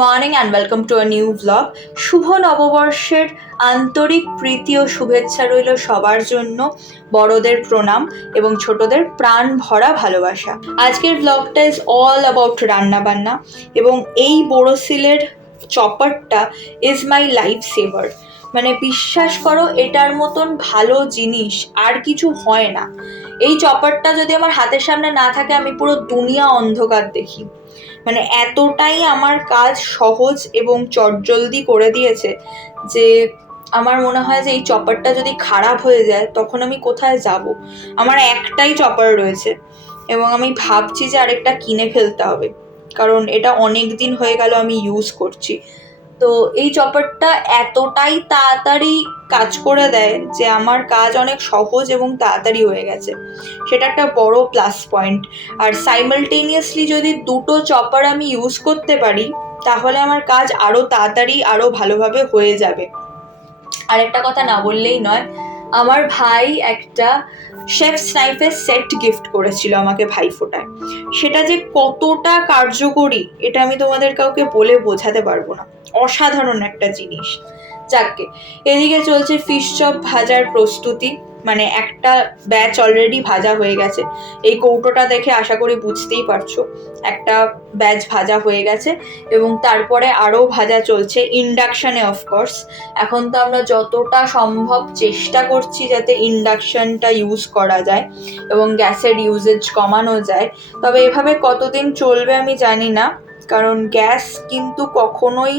Morning and welcome to a new blog. শুভ নববর্ষের আন্তরিক প্রীতি ও শুভেচ্ছা রইল সবার জন্য। বড়দের প্রণাম এবং ছোটদের প্রাণ ভরা ভালোবাসা। আজকের ব্লগটা ইজ অল অ্যাবাউট রান্নাবান্না এবং এই বোরোসিলের চপারটা ইজ মাই লাইফ সেভার। মানে বিশ্বাস করো, এটার মতন ভালো জিনিস আর কিছু হয় না। এই চপারটা যদি আমার হাতের সামনে না থাকে, আমি পুরো দুনিয়া অন্ধকার দেখি। মানে এতটাই আমার কাজ সহজ এবং চটজলদি করে দিয়েছে যে আমার মনে হয় যে এই চপারটা যদি খারাপ হয়ে যায় তখন আমি কোথায় যাব। আমার একটাই চপার রয়েছে এবং আমি ভাবছি যে আরেকটা কিনে ফেলতে হবে, কারণ এটা অনেক দিন হয়ে গেল আমি ইউজ করছি। তো এই চপারটা এতটাই তাড়াতাড়ি কাজ করে দেয় যে আমার কাজ অনেক সহজ এবং তাড়াতাড়ি হয়ে গেছে, সেটা একটা বড় প্লাস পয়েন্ট। আর সাইমালটেনিয়াসলি যদি দুটো চপার আমি ইউজ করতে পারি তাহলে আমার কাজ আরও তাড়াতাড়ি আরও ভালোভাবে হয়ে যাবে। আর একটা কথা না বললেই নয়, আমার ভাই একটা শেফস নাইফের সেট গিফট করেছিল আমাকে ভাইফোঁটায়। সেটা যে কতটা কার্যকরী এটা আমি তোমাদের কাউকে বলে বোঝাতে পারবো না। অসাধারণ একটা জিনিস। যাকে এদিকে চলছে ফিশ চপ ভাজার প্রস্তুতি, মানে একটা ব্যাচ অলরেডি ভাজা হয়ে গেছে। এই কৌটোটা দেখে আশা করি বুঝতেই পারছো একটা ব্যাচ ভাজা হয়ে গেছে এবং তারপরে আরও ভাজা চলছে ইন্ডাকশানে। অফকোর্স এখন তো আমরা যতটা সম্ভব চেষ্টা করছি যাতে ইন্ডাকশানটা ইউজ করা যায় এবং গ্যাসের ইউজেজ কমানো যায়। তবে এভাবে কতদিন চলবে আমি জানি না, কারণ গ্যাস কিন্তু কখনোই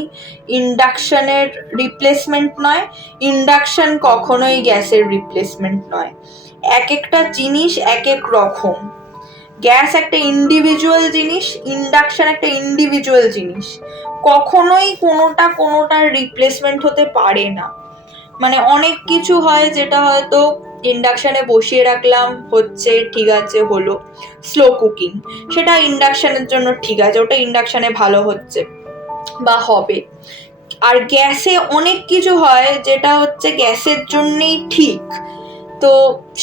ইন্ডাকশানের রিপ্লেসমেন্ট নয়, ইন্ডাকশান কখনোই গ্যাসের রিপ্লেসমেন্ট নয়। এক একটা জিনিস এক এক রকম। গ্যাস একটা ইন্ডিভিজুয়াল জিনিস, ইন্ডাকশান একটা ইন্ডিভিজুয়াল জিনিস। কখনোই কোনোটার রিপ্লেসমেন্ট হতে পারে না। মানে অনেক কিছু হয় যেটা হয়তো ইন্ডাকশানে বসিয়ে রাখলাম, হচ্ছে ঠিক আছে, হলো স্লো কুকিং, সেটা ইন্ডাকশানের জন্য ঠিক আছে, ওটা ইন্ডাকশানে ভালো হচ্ছে বা হবে। আর গ্যাসে অনেক কিছু হয় যেটা হচ্ছে গ্যাসের জন্যেই ঠিক, তো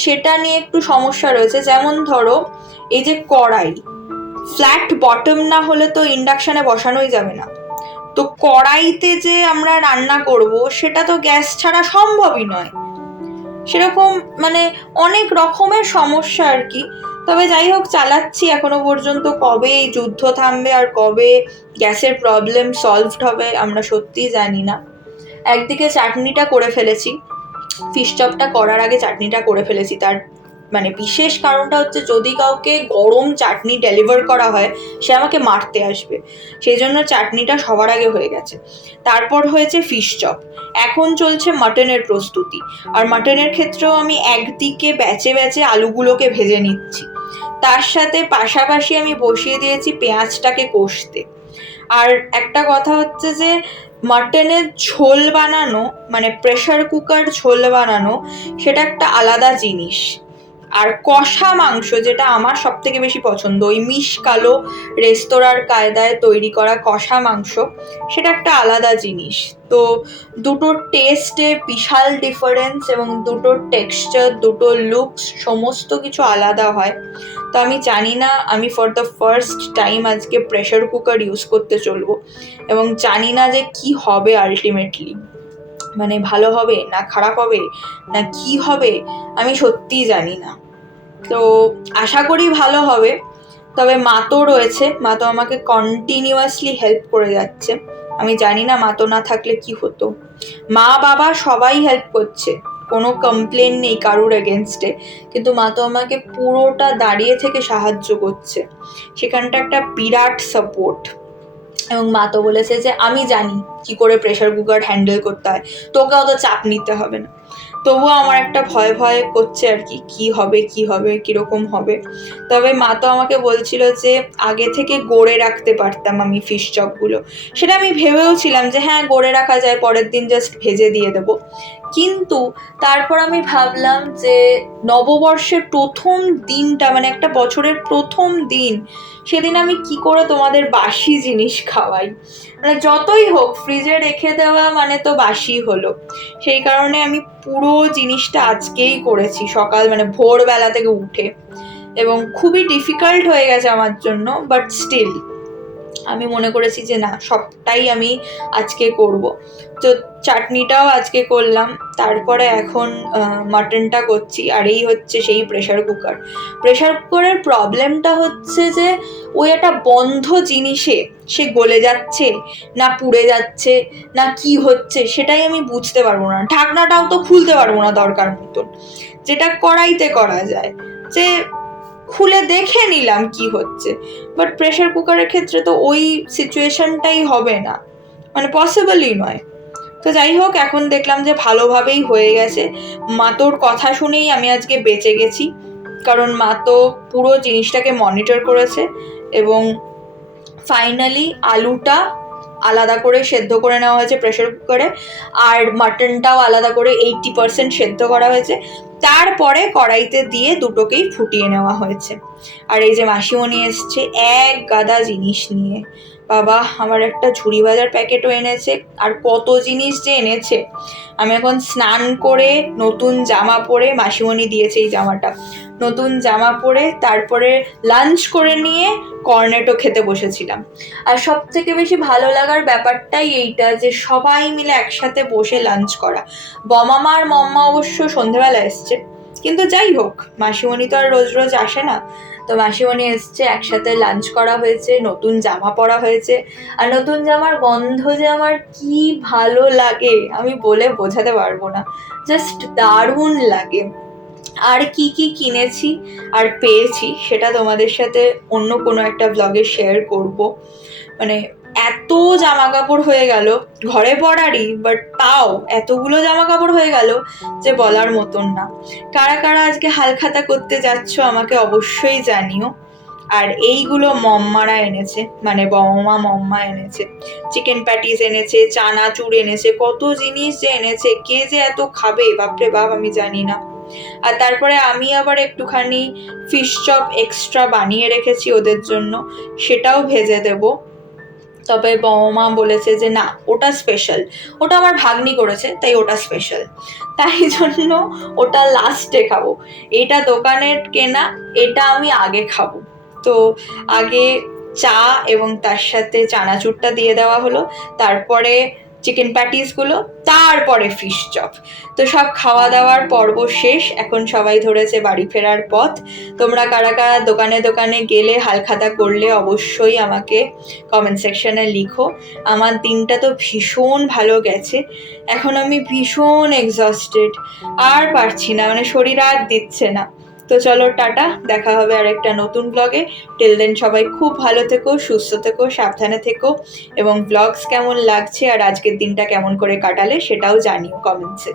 সেটা নিয়ে একটু সমস্যা রয়েছে। যেমন ধরো এই যে কড়াই, ফ্ল্যাট বটম না হলে তো ইন্ডাকশানে বসানোই যাবে না। তো কড়াইতে যে আমরা রান্না করব সেটা তো গ্যাস ছাড়া সম্ভবই নয়। সেরকম মানে অনেক রকমের সমস্যা আর কি। তবে যাই হোক, চালাচ্ছি এখনো পর্যন্ত। কবে এই যুদ্ধ থামবে আর কবে গ্যাসের প্রবলেম সলভড হবে আমরা সত্যিই জানি না। একদিকে চাটনিটা করে ফেলেছি, ফিশ চপটা করার আগে চাটনিটা করে ফেলেছি। তার মানে বিশেষ কারণটা হচ্ছে যদি কাউকে গরম চাটনি ডেলিভার করা হয় সে আমাকে মারতে আসবে, সেই জন্য চাটনিটা সবার আগে হয়ে গেছে। তারপর হয়েছে ফিশ চপ, এখন চলছে মাটনের প্রস্তুতি। আর মাটনের ক্ষেত্রেও আমি একদিকে ব্যাচে ব্যাচে আলুগুলোকে ভেজে নিচ্ছি, তার সাথে পাশাপাশি আমি বসিয়ে দিয়েছি পেঁয়াজটাকে কষতে। আর একটা কথা হচ্ছে যে মাটনের ঝোল বানানো, মানে প্রেশার কুকার ঝোল বানানো, সেটা একটা আলাদা জিনিস। আর কষা মাংস, যেটা আমার সব থেকে বেশি পছন্দ, ওই মিশকালো রেস্তোরাঁর কায়দায় তৈরি করা কষা মাংস, সেটা একটা আলাদা জিনিস। তো দুটোর টেস্টে বিশাল ডিফারেন্স এবং দুটোর টেক্সচার, দুটোর লুকস, সমস্ত কিছু আলাদা হয়। তো আমি জানি না, আমি ফর দ্য ফার্স্ট টাইম আজকে প্রেশার কুকার ইউজ করতে চলবো এবং জানি না যে কি হবে আলটিমেটলি, মানে ভালো হবে না খারাপ হবে না কি হবে, আমি সত্যিই জানি না। তো আশা করি ভালো হবে। তবে মা তো রয়েছে, মা তো আমাকে কন্টিনিউয়াসলি হেল্প করে যাচ্ছে। আমি জানি না মা তো না থাকলে কি হতো। মা বাবা সবাই হেল্প করছে, কোনো কমপ্লেন নেই কারুর এগেনস্টে, কিন্তু মা তো আমাকে পুরোটা দাঁড়িয়ে থেকে সাহায্য করছে, সেখানটা একটা বিরাট সাপোর্ট। এবং মা তো বলেছে যে আমি জানি কি করে প্রেশার কুকার হ্যান্ডেল করতে হয়, তোকে অত চাপ নিতে হবে না। তবুও আমার একটা ভয় ভয় করছে আর কি, কি হবে কিরকম হবে। তবে মা তো আমাকে বলছিল যে আগে থেকে গড়ে রাখতে পারতাম আমি ফিশ চপগুলো। সেটা আমি ভেবেও ছিলাম যে হ্যাঁ গড়ে রাখা যায়, পরের দিন জাস্ট ভেজে দিয়ে দেবো। কিন্তু তারপর আমি ভাবলাম যে নববর্ষের প্রথম দিনটা, মানে একটা বছরের প্রথম দিন, সেদিন আমি কি করে তোমাদের বাসি জিনিস খাওয়াই। মানে যতই হোক ফ্রিজে রেখে দেওয়া মানে তো বাসি হলো। সেই কারণে আমি পুরো জিনিসটা আজকেই করেছি, সকাল মানে ভোরবেলা থেকে উঠে, এবং খুবই ডিফিকাল্ট হয়ে গেছে আমার জন্য, বাট স্টিল আমি মনে করেছি যে না, সবটাই আমি আজকে করব। তো চাটনিটাও আজকে করলাম, তারপরে এখন মাটনটা করছি। আর এই হচ্ছে সেই প্রেশার কুকার। প্রেশার কুকারের প্রবলেমটা হচ্ছে যে ওই একটা বন্ধ জিনিসে সে গলে যাচ্ছে না পুড়ে যাচ্ছে না কি হচ্ছে সেটাই আমি বুঝতে পারবো না। ঢাকনাটাও তো খুলতে পারবো না দরকার মতন, যেটা কড়াইতে করা যায়, যে খুলে দেখে নিলাম কি হচ্ছে। বাট প্রেশার কুকারের ক্ষেত্রে তো ওই সিচুয়েশনটাই হবে না, মানে পসিবলই নয়। তো যাই হোক, এখন দেখলাম যে ভালোভাবেই হয়ে গেছে। মাতোর কথা শুনেই আমি আজকে বেঁচে গেছি, কারণ মা তো পুরো জিনিসটাকে মনিটর করেছে এবং ফাইনালি আলুটা আলাদা করে সেদ্ধ করে নেওয়া হয়েছে প্রেশার কুকারে, আর মাটনটাও আলাদা করে 80% সেদ্ধ করা হয়েছে। তারপরে কড়াইতে দিয়ে দুটোকেই ফুটিয়ে নেওয়া হয়েছে। আর এই যে মাসিমণি এসছে এক গাদা জিনিস নিয়ে, বাবা আমার একটা ঝুড়ি ভাজার প্যাকেটও এনেছে, আর কত জিনিস যে এনেছে। আমি এখন স্নান করে নতুন জামা পরে, মাসিমণি দিয়েছে এই জামাটা, নতুন জামা পরে তারপরে লাঞ্চ করে নিয়ে কর্নেটো খেতে বসেছিলাম। আর সব থেকে বেশি ভালো লাগার ব্যাপারটাই এইটা যে সবাই মিলে একসাথে বসে লাঞ্চ করা। বমামা আর মম্মা অবশ্য সন্ধেবেলা এসছে, কিন্তু যাই হোক, মাসিমণি তো আর রোজ রোজ আসে না। তো মাসিমণি এসছে, একসাথে লাঞ্চ করা হয়েছে, নতুন জামা পরা হয়েছে। আর নতুন জামার গন্ধ যে আমার কি ভালো লাগে আমি বলে বোঝাতে পারবো না, জাস্ট দারুণ লাগে। আর কি কি কিনেছি আর পেয়েছি সেটা তোমাদের সাথে অন্য কোনো একটা ব্লগে শেয়ার করব। মানে এত জামা কাপড় হয়ে গেল ঘরে পরারই, বাট তাও এতগুলো জামা কাপড় হয়ে গেল যে বলার মতন না। কারা কারা আজকে হালখাতা করতে যাচ্ছ আমাকে অবশ্যই জানিও। আর এইগুলো মম্মারা এনেছে, মানে বমমা মম্মা এনেছে। চিকেন প্যাটিস এনেছে, চানাচুর এনেছে, কত জিনিস যে এনেছে, কে যে এত খাবে বাপরে বাপ আমি জানি না। আর তারপরে আমি আবার একটুখানি ফিশ চপ এক্সট্রা বানিয়ে রেখেছি ওদের জন্য, সেটাও ভেজে দেব। তবে বৌমা বলেছে যে না, ওটা স্পেশাল, ওটা আমার ভাগ্নি করেছে তাই ওটা স্পেশাল, তাই জন্য ওটা লাস্টে খাবো। এটা দোকানের কেনা, এটা আমি আগে খাবো। তো আগে চা এবং তার সাথে চানাচুরটা দিয়ে দেওয়া হলো, তারপরে চিকেন প্যাটিসগুলো, তারপরে ফিশ চপ। তো সব খাওয়া দাওয়ার পর্ব শেষ, এখন সবাই ধরেছে বাড়ি ফেরার পথ। তোমরা কারা কারা দোকানে দোকানে গেলে হালখাতা করলে অবশ্যই আমাকে কমেন্ট সেকশনে লিখো। আমার দিনটা তো ভীষণ ভালো গেছে, এখন আমি ভীষণ এক্সস্টেড, আর পারছি না, মানে শরীর আর দিচ্ছে না। তো চলো টাটা, দেখা হবে আর একটা নতুন ব্লগে। টিল দেন সবাই খুব ভালো থেকো, সুস্থ থেকো, সাবধানে থেকো, এবং ব্লগস কেমন লাগছে আর আজকের দিনটা কেমন করে কাটালে সেটাও জানিও কমেন্টসে।